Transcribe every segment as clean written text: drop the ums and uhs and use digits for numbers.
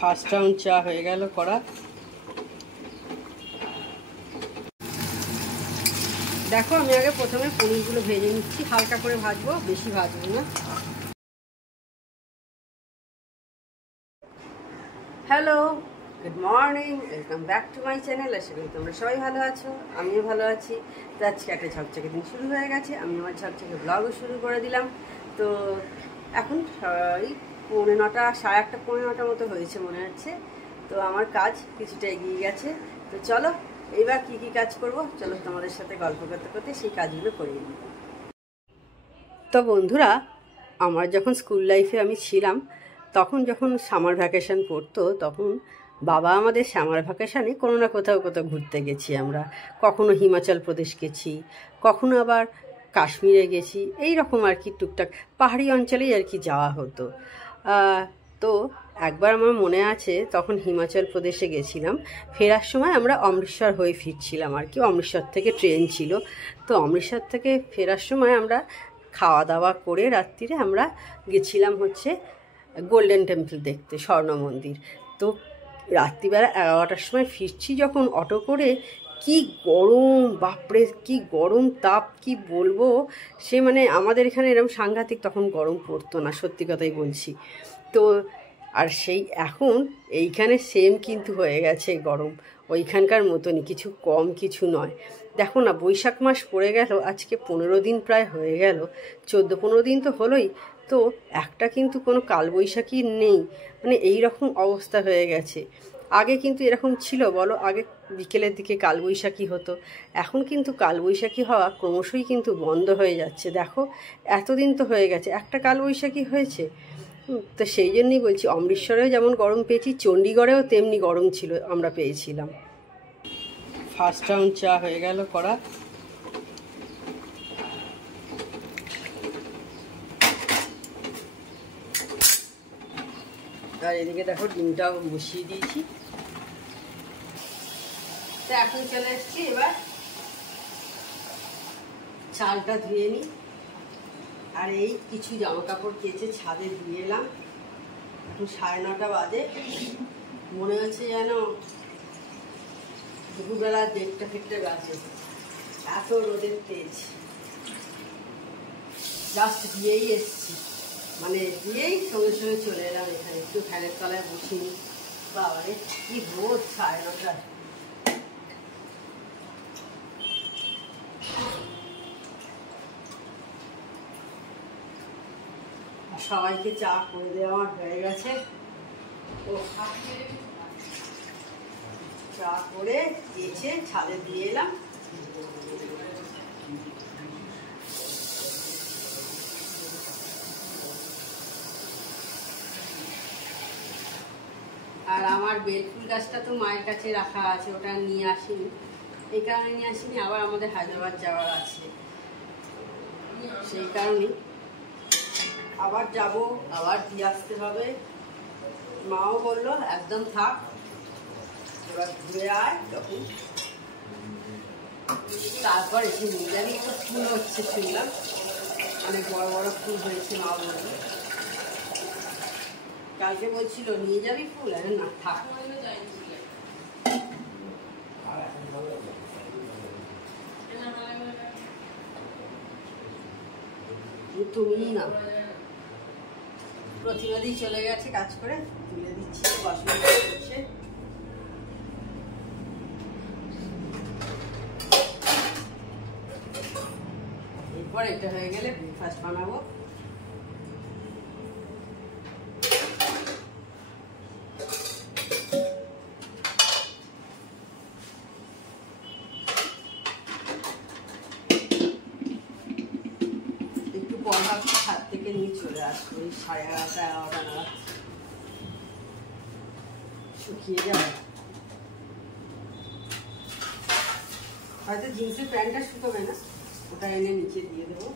First round চা হয়ে গেল করা। দেখো আমি আগে প্রথমে পনিরগুলো ভেজে নিচ্ছি, হালকা করে ভাজবো, বেশি ভাজবো না। Hello, good morning, welcome back to my channel. আশা করি তোমরা সবাই ভালো আছো, আমিও ভালো আছি। তো আজকে একটা ঝকঝকে দিন শুরু হয়ে গেছে, আমি আমার ঝকঝকে ব্লগও শুরু করে দিলাম। তো এখন ওই 9:45, 8:30, 9:45 মতো হয়েছে মনে হচ্ছে। তো আমার কাজ কিছুটা এগিয়ে গেছে। তো চলো এইবার কী কী কাজ করব, চলো তোমাদের সাথে গল্প করতে করতে সেই কাজগুলো করিয়ে নিই। তো বন্ধুরা, আমার যখন স্কুল লাইফে আমি ছিলাম, তখন যখন সামার ভ্যাকেশন পড়তো, তখন বাবা আমাদের সামার ভ্যাকেশানে কোনো না কোথাও ঘুরতে গেছি আমরা। কখনো হিমাচল প্রদেশ গেছি, কখনো আবার কাশ্মীরে গেছি, এই রকম আর কি টুকটাক পাহাড়ি অঞ্চলেই আর কি যাওয়া হতো। তো একবার আমার মনে আছে, তখন হিমাচল প্রদেশে গেছিলাম। ফেরার সময় আমরা অমৃতসর হয়ে ফিরছিলাম আর কি, অমৃতসর থেকে ট্রেন ছিল। তো অমৃতসর থেকে ফেরার সময় আমরা খাওয়া দাওয়া করে রাত্রিরে আমরা গেছিলাম হচ্ছে গোল্ডেন টেম্পল দেখতে, স্বর্ণ মন্দির। তো রাত্রিবেলা 11টার সময় ফিরছি যখন অটো করে, কি গরম, বাপরে কি গরম তাপ, কি বলবো। সে মানে আমাদের এখানে এরকম সাংঘাতিক তখন গরম পড়তো না, সত্যি কথাই বলছি। তো আর সেই এখন এইখানে সেম কিন্তু হয়ে গেছে গরম, ওইখানকার মতনই, কিছু কম কিছু নয়। দেখো না, বৈশাখ মাস পড়ে গেল, আজকে 15 দিন প্রায় হয়ে গেল, 14-15 দিন তো হলোই। তো একটা কিন্তু কোনো কালবৈশাখী নেই, মানে এই রকম অবস্থা হয়ে গেছে। আগে কিন্তু এরকম ছিল বলো, আগে বিকেলের দিকে কালবৈশাখী হতো, এখন কিন্তু কালবৈশাখী হওয়া ক্রমশই কিন্তু বন্ধ হয়ে যাচ্ছে। দেখো এতদিন তো হয়ে গেছে, একটা কালবৈশাখী হয়েছে। তো সেই জন্যই বলছি, অমৃতসরেও যেমন গরম পেয়েছি, চণ্ডীগড়েও তেমনি গরম ছিল, আমরা পেয়েছিলাম। ফার্স্ট রাউন্ড চা হয়ে গেল করা। আর এদিকে দেখো ডিমটাও বসিয়ে দিয়েছি। তো এখন চলে এসছি, এবার চালটা ধুয়ে নিই। আর এই কিছু জামা কাপড় কেচে ছাদে দিয়ে এলাম। এখন 9:30 বাজে, মনে হচ্ছে যেন দুপুরবেলা 1:30 বাজে, এত রোদের তেজ। জাস্ট দিয়েই এসছি, মানে দিয়েই সঙ্গে সঙ্গে চলে এলাম এখানে, একটু ফ্যানের তলায় বসিনি। বাবারে কি রোদ 9:30। সবাইকে চা করে দেওয়া আমার হয়ে গেছে। চা করে কেচে ছাদে দিয়ে এলাম। আর আমার বেলফুল গাছটা তো মায়ের কাছে রাখা আছে, ওটা নিয়ে আসিনি, এই কারণে নিয়ে আসিনি। আবার আমাদের হায়দ্রাবাদ যাওয়ার আছে, সেই কারণে আবার যাব, আবার দিয়ে আসতে হবে। মাও বললো একদম থাক, এবার ঘুরে আয়, তখন তারপর এসে নিয়ে যাবি। তো ফুল হচ্ছে শুনলাম, অনেক বড় বড় ফুল হয়েছে, মা বললো। কালকে বলছিল নিয়ে যাবি ফুল, আরে না থাক। তুমি না, প্রতিবাদী চলে গেছে কাজ করে, তুলে দিচ্ছি, বাসন করছে। এরপর এটা হয়ে গেলে ব্রেকফাস্ট বানাবো। একটু পর ভাবছি ছাদ থেকে নিয়ে চলে আসবো, ওই 11:30, 11টা নাগাদ শুকিয়ে যাবে। হয়তো জিন্সের প্যান্টটা শুকোবে না, ওটা এনে নিচে দিয়ে দেবো।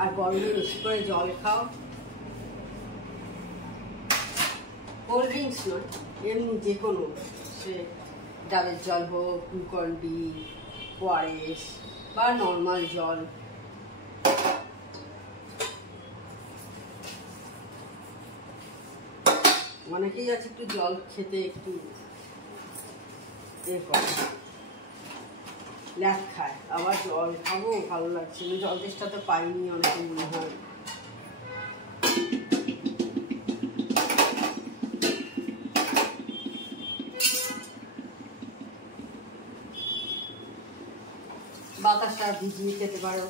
আর গরমে বেশি করে জল খাও, কোল্ড ড্রিঙ্কস নয়, এমনি যে কোনো, সে ডাবের জল হোক, গ্লুকন ডি, ওআরএস, বা নর্মাল জল। অনেকেই আছে একটু জল খেতে একটু ল্যাদ খায়, আবার জল খাবো ভালো লাগছে না, জল তেষ্টা তো পাইনি অনেকে মনে হয়। বাতাসা ভিজিয়ে খেতে পারো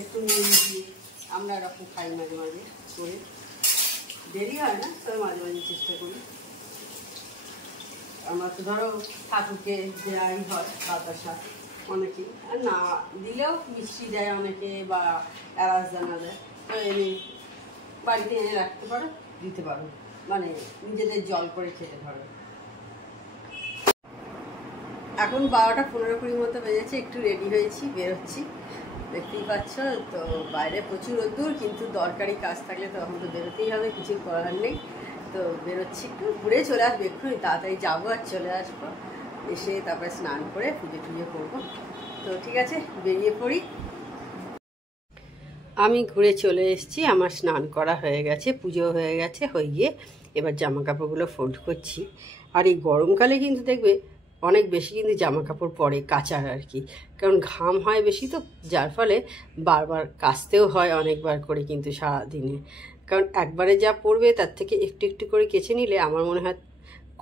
একটু নুন দিয়ে, আমরা এরকম খাই মাঝে মাঝে করে, দেরি হয় না তবে মাঝে মাঝে চেষ্টা করি। আমরা তো ধরো ঠাকুরকে দেওয়াই হয় বাতাসা, অনেকেই আর না দিলেও মিষ্টি দেয় অনেকে বা এলাচ দানা দেয়, তো এনে বাড়িতে এনে রাখতে পারো, দিতে পারো, মানে নিজেদের জল করে খেতে পারো। এখন 12:15 মতো বেজেছে, একটু রেডি হয়েছি, বেরোচ্ছি, দেখতেই পাচ্ছ তো বাইরে প্রচুর রোদ্দুর, কিন্তু দরকারি কাজ থাকলে তখন তো বেরোতেই হবে, কিছু করার নেই। তো বেরোচ্ছি, একটু ঘুরে চলে আসবো, এক্ষুনি তাড়াতাড়ি যাবো আর চলে আসবো, এসে তারপরে স্নান করে পুজো টুজো করবো। তো ঠিক আছে, বেরিয়ে পড়ি। আমি ঘুরে চলে এসেছি, আমার স্নান করা হয়ে গেছে, পুজো হয়ে গেছে, হয়ে গিয়ে এবার জামা কাপড়গুলো ফোল্ড করছি। আর এই গরমকালে কিন্তু দেখবে অনেক বেশি কিন্তু জামা কাপড় পরে কাচার আর কি, কারণ ঘাম হয় বেশি, তো যার ফলে বারবার কাচতেও হয় অনেকবার করে কিন্তু সারাদিনে, কারণ একবারে যা পড়বে তার থেকে একটু একটু করে কেচে নিলে আমার মনে হয়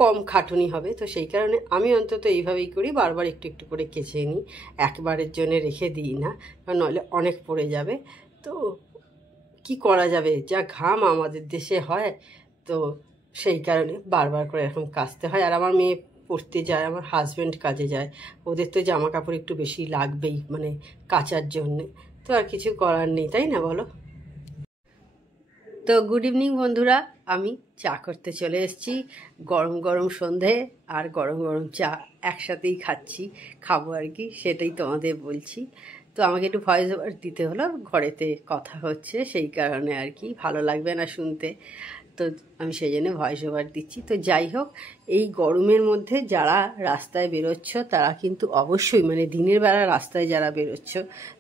কম খাটুনি হবে। তো সেই কারণে আমি অন্তত এইভাবেই করি, বারবার একটু একটু করে কেচে নিই, একবারের জন্য রেখে দিই না, কারণ নইলে অনেক পড়ে যাবে। তো কি করা যাবে, যা ঘাম আমাদের দেশে হয়, তো সেই কারণে বারবার করে এরকম কাচতে হয়। আর আমার মেয়ে পড়তে যায়, আমার হাজব্যান্ড কাজে যায়, ওদের তো জামা কাপড় একটু বেশি লাগবেই মানে কাচার জন্যে, তো আর কিছু করার নেই, তাই না বলো? তো গুড ইভিনিং বন্ধুরা, আমি চা করতে চলে এসেছি, গরম গরম সন্ধে আর গরম গরম চা একসাথেই খাবো আর কি, সেটাই তোমাদের বলছি। তো আমাকে একটু ভয়েস ওভার দিতে হলো, ঘরেতে কথা হচ্ছে সেই কারণে আর কি, ভালো লাগবে না শুনতে, তো আমি সেই জন্য ভয়েস ওভার দিচ্ছি। তো যাই হোক, এই গরমের মধ্যে যারা রাস্তায় বেরোচ্ছ তারা কিন্তু অবশ্যই, মানে দিনের বেলা রাস্তায় যারা বেরোচ্ছ,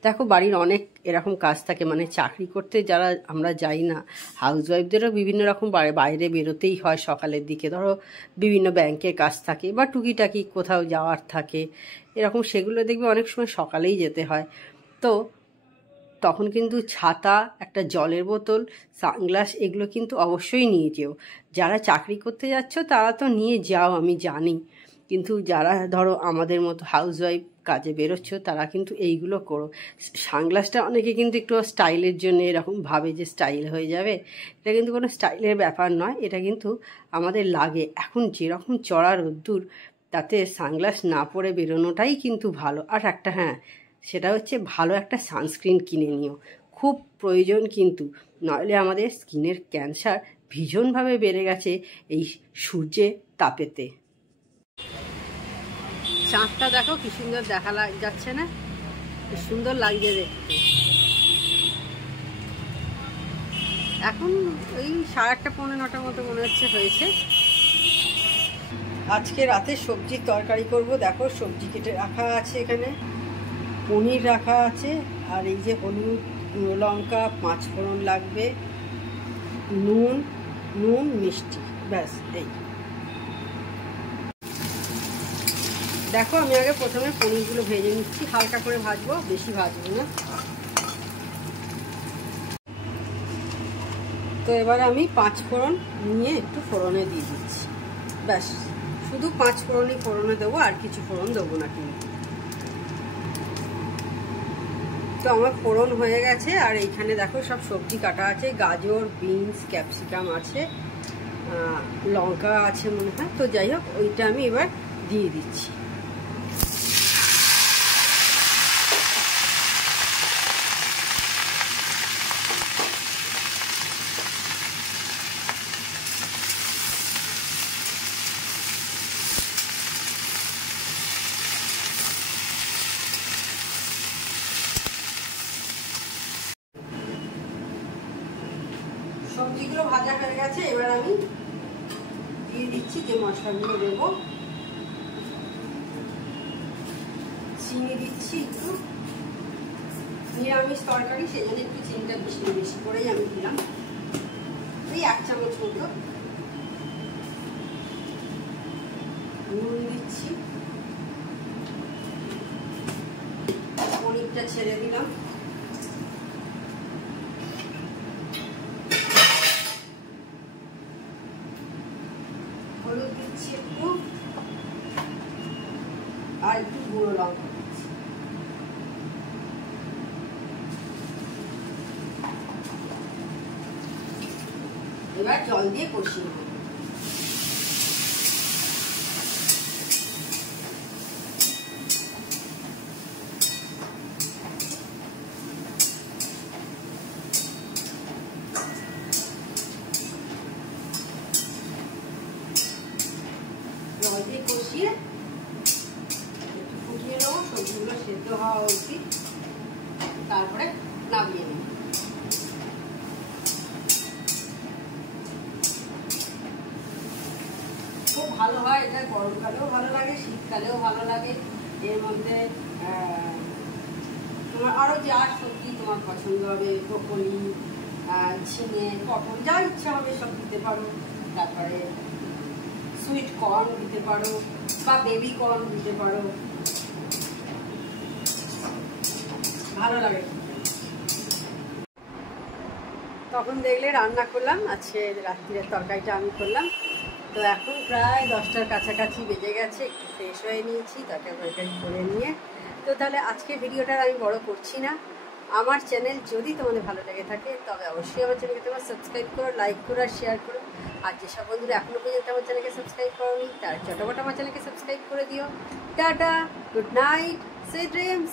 দেখো বাড়ির অনেক এরকম কাজ থাকে, মানে চাকরি করতে যারা আমরা যাই না, হাউসওয়াইফদেরও বিভিন্ন রকম বাইরে বেরোতেই হয় সকালের দিকে, ধরো বিভিন্ন ব্যাংকের কাজ থাকে বা টুকিটাকি কোথাও যাওয়ার থাকে এরকম, সেগুলো দেখবে অনেক সময় সকালেই যেতে হয়। তো তখন কিন্তু ছাতা, একটা জলের বোতল, সানগ্লাস এগুলো কিন্তু অবশ্যই নিয়ে যেও। যারা চাকরি করতে যাচ্ছ তারা তো নিয়ে যাও, আমি জানি, কিন্তু যারা ধরো আমাদের মতো হাউসওয়াইফ কাজে বেরোচ্ছ তারা কিন্তু এইগুলো করো। সানগ্লাসটা অনেকে কিন্তু একটু স্টাইলের জন্য এরকম ভাবে যে স্টাইল হয়ে যাবে, এটা কিন্তু কোনো স্টাইলের ব্যাপার নয়, এটা কিন্তু আমাদের লাগে। এখন যেরকম চড়া রোদ্দুর, তাতে সানগ্লাস না পরে বেরোনোটাই কিন্তু ভালো। আর একটা হ্যাঁ, সেটা হচ্ছে ভালো একটা সানস্ক্রিন কিনে নিও, খুব প্রয়োজন কিন্তু, নইলে আমাদের স্কিনের ক্যান্সার ভীষণভাবে বেড়ে গেছে এই সূর্যের তাপেতে। চাঁদটা দেখো কি সুন্দর দেখা যাচ্ছে না, কি সুন্দর লাগছে দেখতে। এখন ওই 8:30 পৌনে 9টার মতো মনে হচ্ছে হয়েছে। আজকে রাতে সবজির তরকারি করব, দেখো সবজি কেটে রাখা আছে, এখানে পনির রাখা আছে, আর এই যে হলুদ, গুঁড়ো লঙ্কা, 5 ফোড়ন লাগবে, নুন মিষ্টি, ব্যাস এই। দেখো আমি আগে প্রথমে পনিরগুলো ভেজে নিচ্ছি, হালকা করে ভাজবো, বেশি ভাজবো না। তো এবার আমি 5 ফোড়ন নিয়ে একটু ফোড়নে দিয়ে দিচ্ছি, ব্যাস শুধু 5 ফোড়নই ফোড়নে দেবো, আর কিছু ফোড়ন দেবো না কিন্তু। তো আমার ফোড়ন হয়ে গেছে, আর এইখানে দেখো সব সবজি কাটা আছে, গাজর, বিনস, ক্যাপসিকাম আছে, লঙ্কা আছে মনে হয়, তো যাই হোক ওইটা আমি এবার দিয়ে দিচ্ছি। সবজিগুলো ভাজা হয়ে গেছে, এবার আমি দিয়ে দিচ্ছি যে মশলাগুলো দেবো। চিনি দিচ্ছি একটু, নিরামিষ তরকারি, সেই জন্য একটু চিনিটা বেশি করেই আমি দিলাম, এই 1 চামচ মতো নুন দিচ্ছি, পনিরটা ছেড়ে দিলাম, হলুদ দিচ্ছি একটু, আর একটু গুঁড়ো লঙ্কা দিচ্ছি। এবার জল দিয়ে কষিয়ে নেব। জল দিয়ে কষিয়ে একটু ফুটিয়ে নেবো, সবজিগুলো সেদ্ধ হওয়া উচিত, তারপরে নামিয়ে নেব। খুব ভালো হয় এটা, গরমকালেও ভালো লাগে, শীতকালেও ভালো লাগে। এর মধ্যে তোমার আরও যা সবজি তোমার পছন্দ হবে, ব্রোকলি, ঝিঙে, পটল, যা ইচ্ছা হবে সব দিতে পারো। তারপরে সুইট কর্ন দিতে পারো বা বেবি কর্ন দিতে পারো, ভালো লাগে। তখন দেখলে রান্না করলাম, আজকে রাত্রিরের তরকারিটা আমি করলাম। তো এখন প্রায় 10টার কাছাকাছি বেজে গেছে, একটু ফ্রেশ হয়ে নিয়েছি তরকারি করে নিয়ে। তো তাহলে আজকে ভিডিওটা আমি বড় করছি না। আমার চ্যানেল যদি তোমাদের ভালো লেগে থাকে তবে অবশ্যই আমার চ্যানেলকে তোমরা সাবস্ক্রাইব করো, লাইক করো আর শেয়ার করো। আর যেসব বন্ধুরা এখনও পর্যন্ত আমার চ্যানেলকে সাবস্ক্রাইব করোনি তারা চটাপট আমার চ্যানেলকে সাবস্ক্রাইব করে দিও। Tata, good night, sweet dreams.